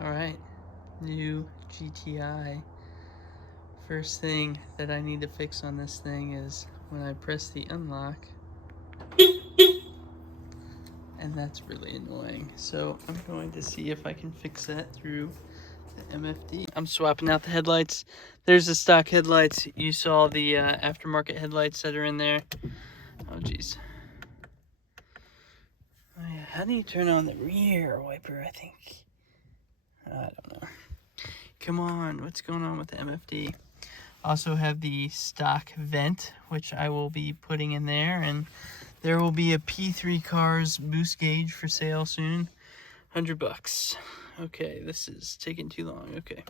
Alright, new GTI. First thing that I need to fix on this thing is when I press the unlock, and that's really annoying. So I'm going to see if I can fix that through the MFD. I'm swapping out the headlights. There's the stock headlights. You saw the aftermarket headlights that are in there. Oh geez. Oh, yeah. How do you turn on the rear wiper, I think? I don't know. Come on, what's going on with the MFD? Also have the stock vent, which I will be putting in there, and there will be a P3 Cars boost gauge for sale soon. $100. Okay, this is taking too long. Okay.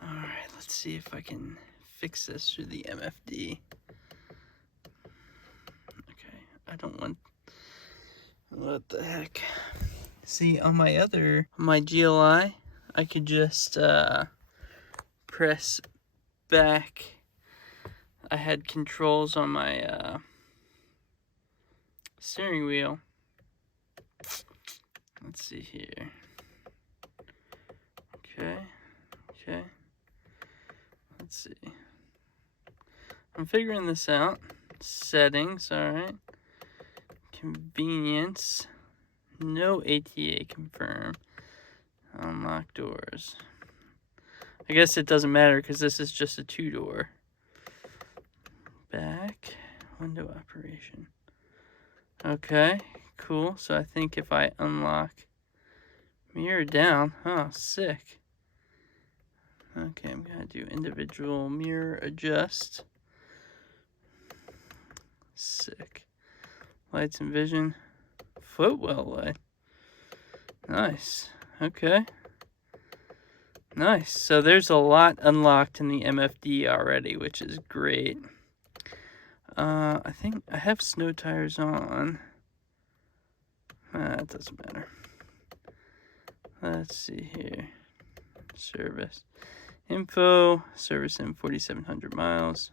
Alright, let's see if I can fix this through the MFD. Okay, I don't want... What the heck? See, on my GLI, I could just press back. I had controls on my steering wheel. Let's see here. Okay. Let's see. I'm figuring this out. Settings, alright. Convenience. No ATA confirm. Unlock doors. I guess it doesn't matter because this is just a 2-door. Back. Window operation. Okay, cool. So I think if I unlock mirror down, sick. Okay, I'm gonna do individual mirror adjust. Sick. Lights and vision. Footwell light. Nice. Okay. Nice. So there's a lot unlocked in the MFD already, which is great. I think I have snow tires on. It doesn't matter. Let's see here. Service. Info. Service in 4,700 miles.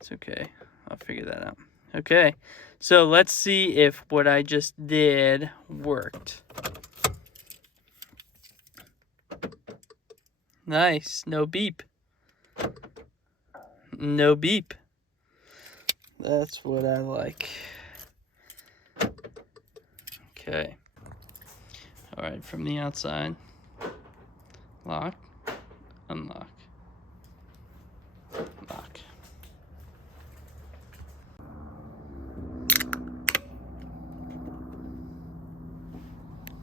It's okay. I'll figure that out. Okay. So let's see if what I just did worked. Nice. No beep. No beep. That's what I like. Okay. Alright, from the outside. Lock. Unlock.